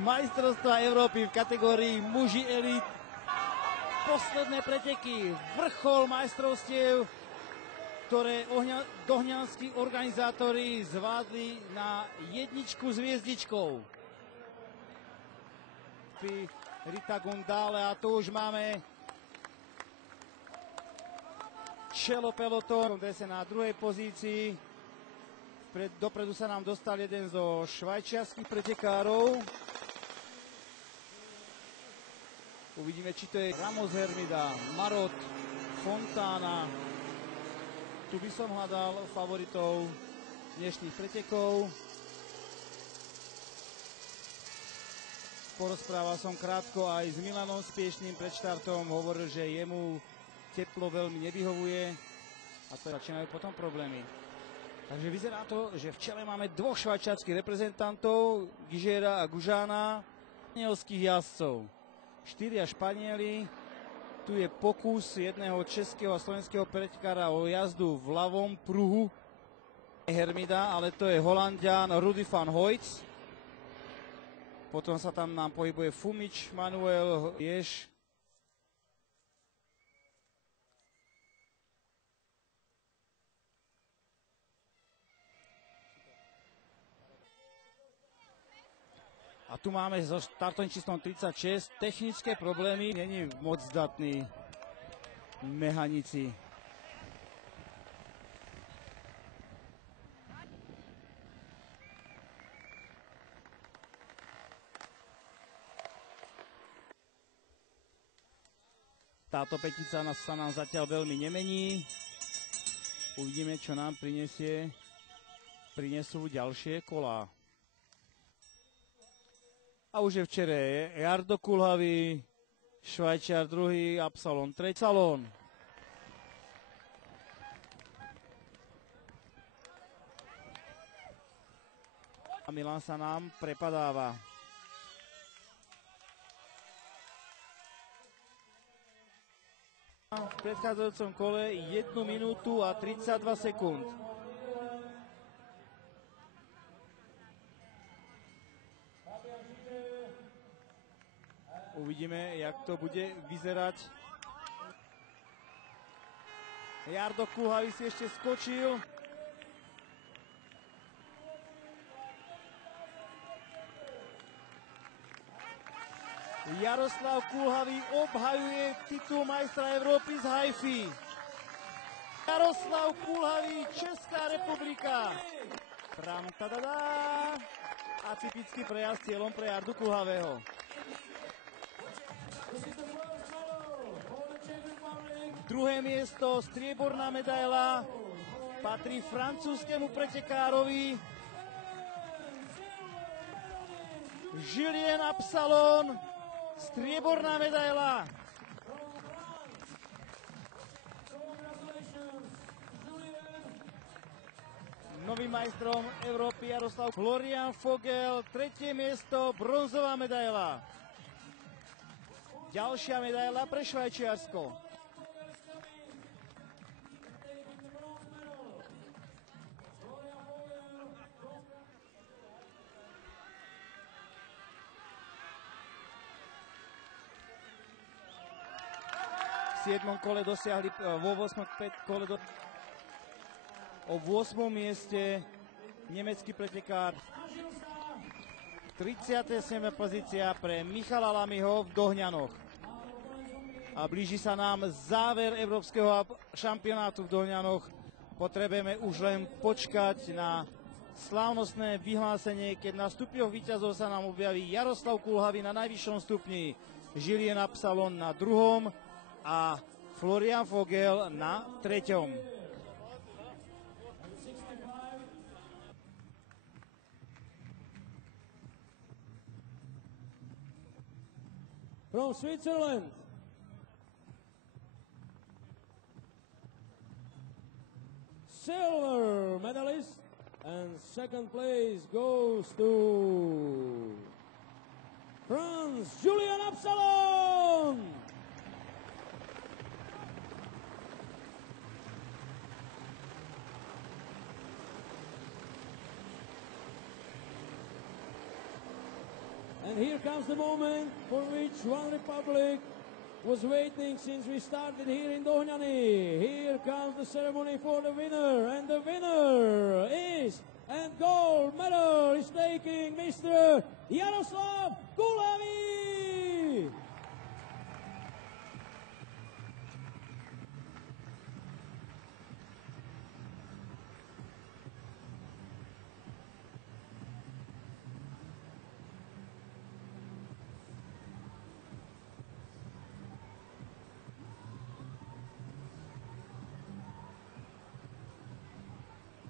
majstrovstva Európy v kategórii muži elit. Posledné preteky, vrchol majstrovstiev, ktoré dohňanskí organizátori zvládli na jedničku s hviezdičkou. Rita Gundále a tu už máme čelo pelotónu, na druhej pozícii. Dopredu sa nám dostal jeden zo švajčiarskych pretekárov. Uvidíme, či to je Ramos Hermida, Marot, Fontana. Tu by som hľadal favoritov dnešných pretekov. Porozprával som krátko aj s Milanom Spiešným pred štartom. Hovoril, že jemu teplo veľmi nevyhovuje a to začínajú potom problémy. Takže vyzerá to, že v čele máme dvoch švajčiarskych reprezentantov, Gijera a Gužána, španielských jazdcov. 4 Španieli. Tu je pokus jedného českého a slovenského pretekára o jazdu v ľavom pruhu Hermida, ale to je Holanďan Rudy van Hoyts. Potom sa tam nám pohybuje Fumič, Manuel Jež. A tu máme so štartovým číslom 36 technické problémy. Není moc zdatný mechanici. Táto petica sa nám zatiaľ veľmi nemení. Uvidíme, čo nám prinesú ďalšie kolá. A už je včera Jardo Kulhavý, Švajčiar druhý, Absalon tretí. Absalon. A Milan sa nám prepadáva. V predchádzajúcom kole 1 minútu a 32 sekúnd. Uvidíme, jak to bude vyzerať. Jardo Kulhavý si ešte skočil. Jaroslav Kulhavý obhajuje titul majstra Európy z Haify. Jaroslav Kulhavý, Česká republika. Tram, tadadá. A typický prejazd cieľom pre Jardu Kulhavého. Druhé miesto, strieborná medaila, patrí francúzskému pretekárovi Julien Absalon, strieborná medaila. Novým majstrom Európy Jaroslav Florian Vogel, tretie miesto, bronzová medaila. Ďalšia medaila pre Švajčiarsko. V 7. kole dosiahli vo 8. kole o 8. mieste nemecký pretekár. 37. pozícia pre Michala Lamyho v Dohňanoch. A blíži sa nám záver európskeho šampionátu v Dohňanoch. Potrebujeme už len počkať na slávnostné vyhlásenie, keď na stupňoch víťazov sa nám objaví Jaroslav Kulhavý na najvyššom stupni, Julien Absalon na druhom a Florian Vogel na treťom. From Switzerland, silver medalist, and second place goes to France, Julien Absalon. And here comes the moment for which One Republic was waiting since we started here in Dohnany. Here comes the ceremony for the winner, and the winner is, and gold medal is taking Mr. Jaroslav Kulavý.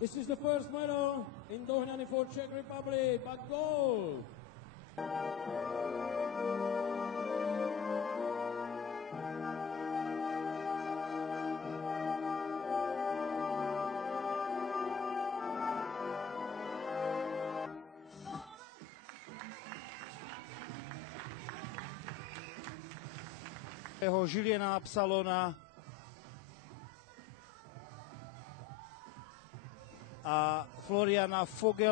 This is the first medal in Dohnany for Czech Republic, but gold. Jeho Žiliena Absalona a Floriana Fogel.